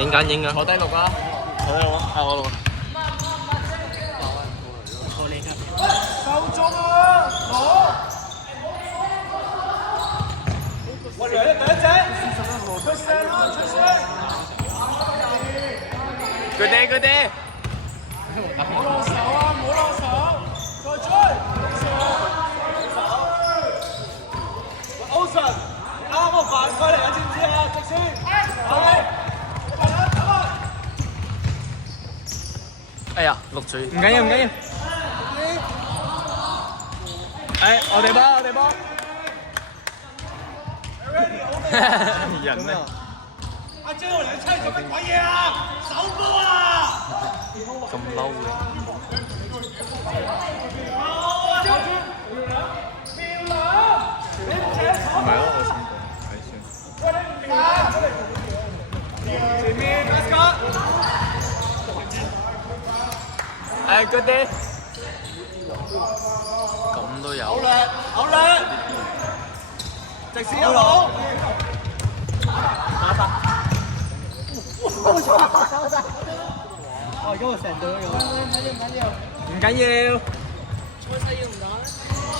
影緊影緊。坐低錄啦，坐低錄啊，係我錄。夠鐘啊！攞！我嚟啦，第一隻，出聲啦，出聲！佢哋，唔好落手啊！唔好落手，再追！歐神，啱我犯規嚟啊！知唔知啊？直先，係，走啊！哎呀，錄住。唔緊要，唔緊要。我哋波。人咧，阿張，你出嚟做乜鬼嘢啊？手波啊！咁嬲嘅。唔係咯，我先講，前面 ，let's go！ good day。咁都有。好叻！直線有冇？哦，因為成隊都有。唔緊要。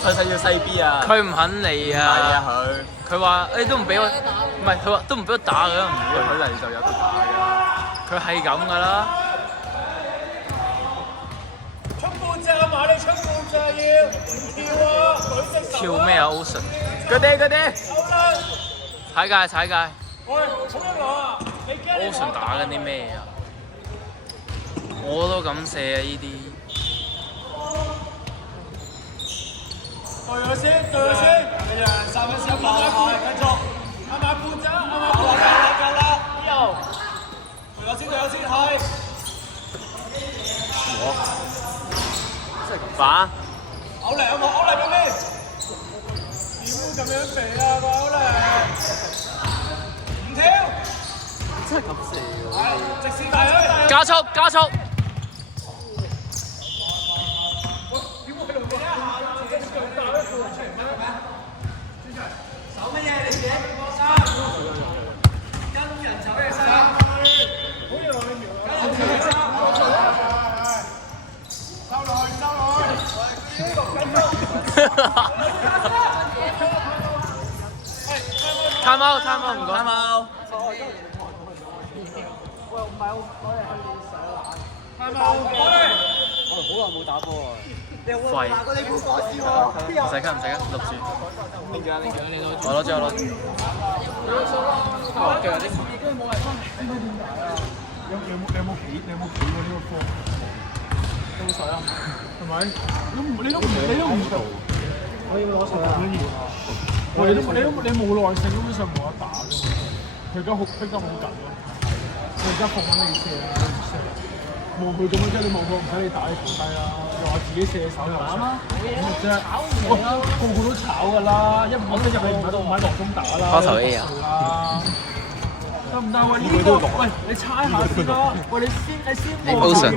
蔡世要細 B 啊！佢唔肯嚟係啊！啊，佢話誒都唔俾我，唔係佢話都唔俾我打㗎，唔會。佢嚟就有得打㗎。佢係咁㗎啦。出半隻啊嘛！你出半隻要唔跳啊？舉隻手啊！跳咩啊 Ocean？佢哋。好啦！踩界。喂，重一攞啊！你驚你 Ocean 打緊啲咩啊？我都咁射啊！呢啲。對佢先。哎呀，3分鐘跑開，繼續。啱啱半隻，夠啦！又。隊友先，係。反。歐力有冇？歐力嗰邊？點會咁樣肥啊？個歐力。唔跳。真係咁射直線大佢。加速！手乜嘢？你自己3，跟人走嘅3，好似落去瞄啊！跟住3，收落去。time out 唔該。喂，唔係我哋去練上籃。我哋好耐冇打波啊！你會話過你估講笑喎？唔使咳，錄住。拎住啊！我攞住。腳有啲麻。你有冇企過呢個波？有冇水啊？係咪？你都唔做。我要攞水啊！喂，你冇耐性，根本上冇得打㗎嘛。佢而家逼得好緊咯。佢而家放緊你射，你唔射。望佢咁樣啫，你望佢唔使你打，你停低啦。又話自己射手又射，咁咪啫。個個都炒㗎啦，一唔肯入嚟唔喺落中打啦。拋球 A 啊！得唔得？喂，呢個喂，你猜下先啦。喂，你先望 Ocean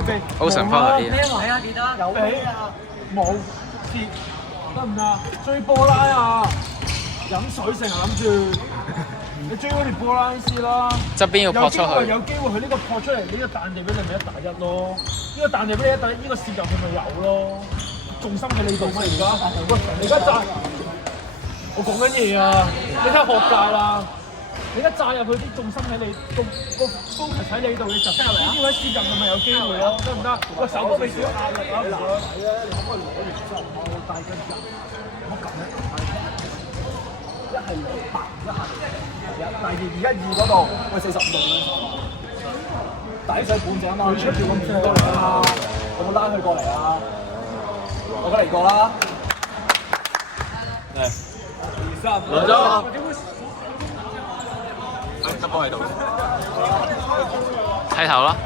拋球 A 啊！係啊，記得有俾啊，冇跌得唔得？追波拉啊！飲水成日諗住，你追嗰條波拉先啦。側邊要撲出去。有機會佢呢個撲出嚟，呢個彈地俾你咪1打1咯。呢個彈地俾你1打1，呢個攝入去咪有咯。重心喺你度咩而家？喂，你而家炸！我講緊嘢啊！你睇下學界啦。你而家炸入去啲重心喺你，個 focus 喺你度，你就聽入嚟啊！呢位攝入係咪有機會咯？得唔得？個手波俾少壓力啊！你可唔可以攞完之後唔好帶跟入？唔好咁樣。一係200，一係第二2嗰度，喂45度抵水半隻啊嘛！佢出條咁過嚟啊嘛！有冇拉佢過嚟啊？我嚟過啦。嚟2、3，攞咗。得波喺度。睇頭啦。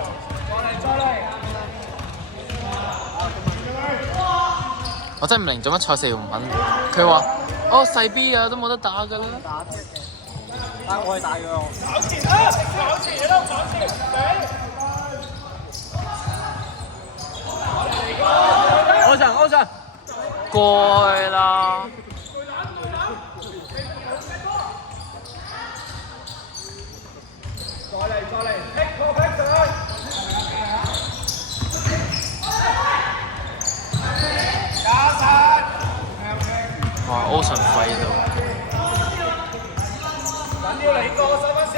我真係唔明做乜蔡四唔肯。佢話：細 B 啊，都冇得打㗎啦。但我係大嘅喎。跑前啦！跑前啦！跑前歐神。過去啦。再嚟，踢波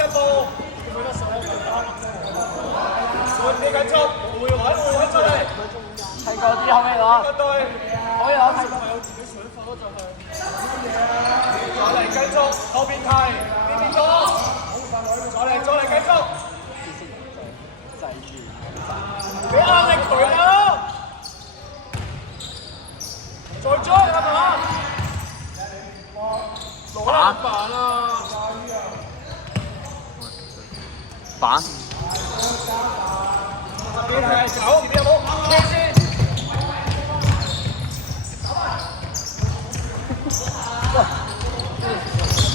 一步，你緊速，回穩出嚟。睇過啲後尾攞，個隊可以攞睇過。再嚟繼續，後邊提，呢邊多，再嚟繼續。俾壓力佢啦，再追係嘛？攞籃板啦！板。邊係走？前面有冇？聽先。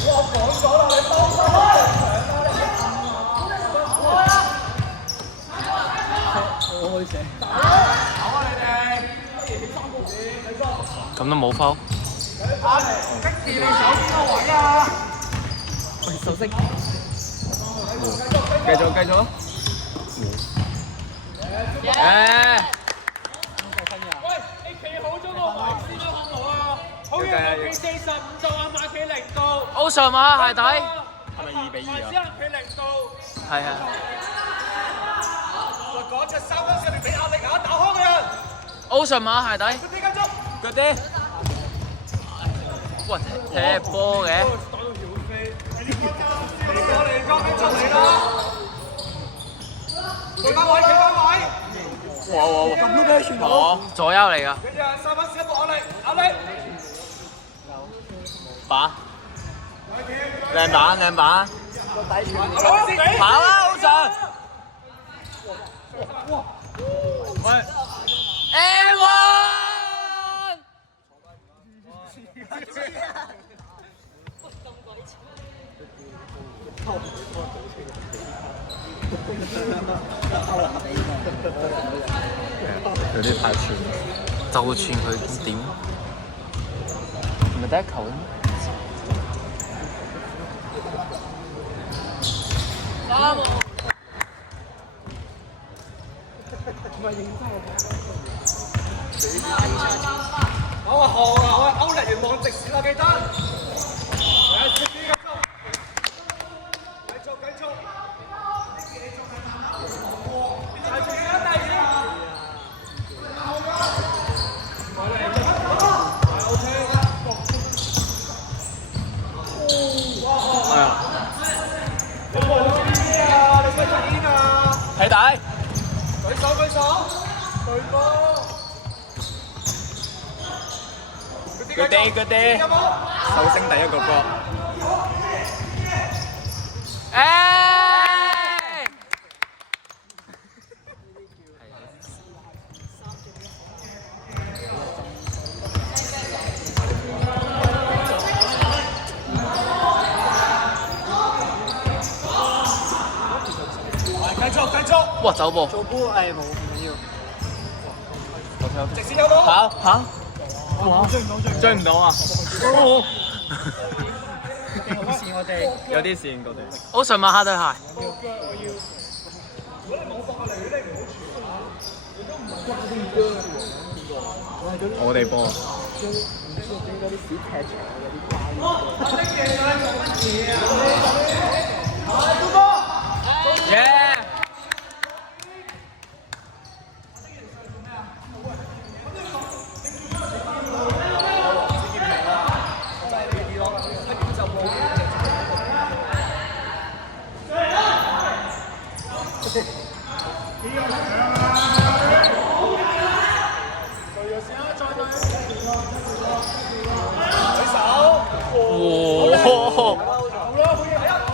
我講咗啦，你幫我開聲。好啊，你哋。咁都冇 foul。激你手邊個位啊？熟悉。繼續。誒。喂，你企好咗個位先啦，好唔好啊？好嘢，企45度，阿馬企0度。歐上馬鞋底。係咪2比2啊？只能企0度。係啊。喂，嗰隻三分線你俾壓力啊，打開嘅人。歐上馬鞋底。佢點解捉？嗰啲哇！踢波嘅。打到曉飛。我嚟交俾出嚟啦。企翻位。哇！咁都俾佢傳到。哦，左右嚟㗎。跟住三分線一步壓力。板。靚板。跑啦，好上。喂。Everyone！有啲太串。就串佢點？唔係第一球咩？我話學啊，我歐力員望直線啊，記得。繼續。起底。舉手。對波。嗰啲。壽星第一個波。繼續。哇！走步。做波誒唔要。直線有冇？跑。追唔到啊！好似我哋有啲線嗰啲。歐上馬下對鞋。我哋波。耶！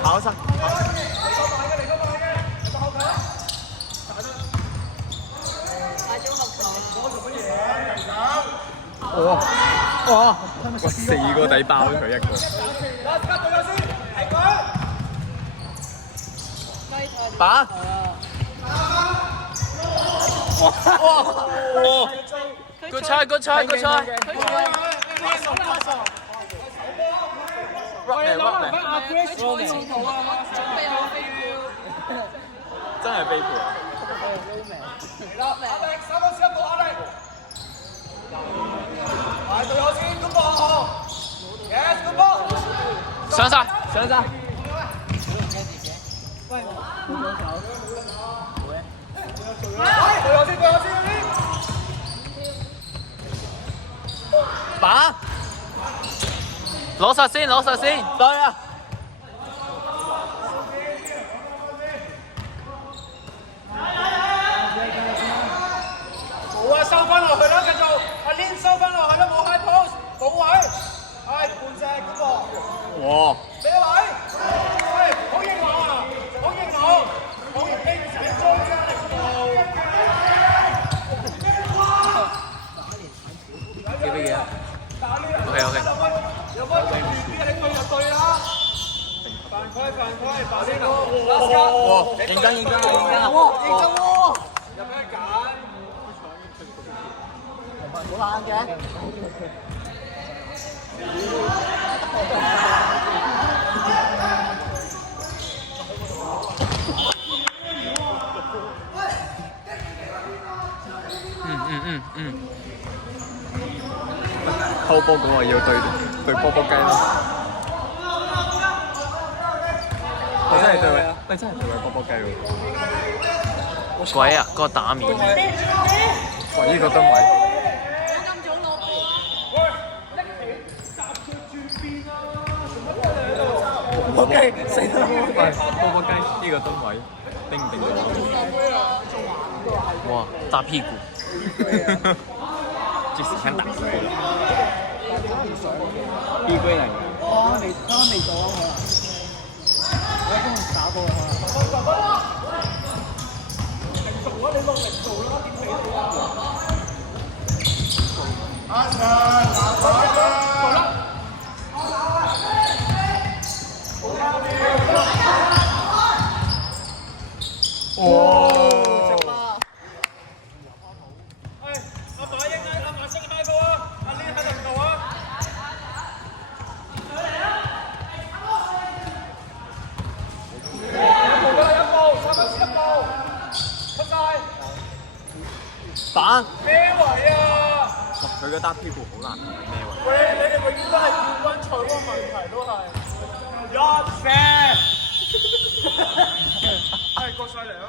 跑晒。哇！4個底爆咗佢一個。板。哇！Good try。真係飛盤。上晒。喂，冇咗手。把攞實先，攞實先。對啊。冇啊，收翻落去啦，繼續。阿 Lin 收翻落去啦，冇 high post， 冇位。係半隻嗰個。哇！咩位？喂，好型啊！好型啊！好型機仔追啊！幾比幾啊？OK。有分對啲喺對入對啦。犯規，把呢個。哇！認真喎！有咩揀？好冷嘅。偷波咁我要對波雞咯。你真係對位，你真係對位波雞喎。鬼啊！個打面。哇！呢個蹲位。波雞死啦！波雞呢個蹲位定唔定到？哇！大屁股。即時聽大水。B 龜嚟㗎。啱啱未到啊，可能。我已經打波啦，可能。做啊！你落嚟做啦，點俾到啊？做啦！哇！阿馬英啊，阿馬星開波啊！阿 Lin 喺度唔做啊！一步，差唔多一步，出晒。反咩位啊？哇！佢個單屁股好難咩位？喂，你哋永遠都係冠軍賽嗰個問題都係一射，係過晒嚟啊！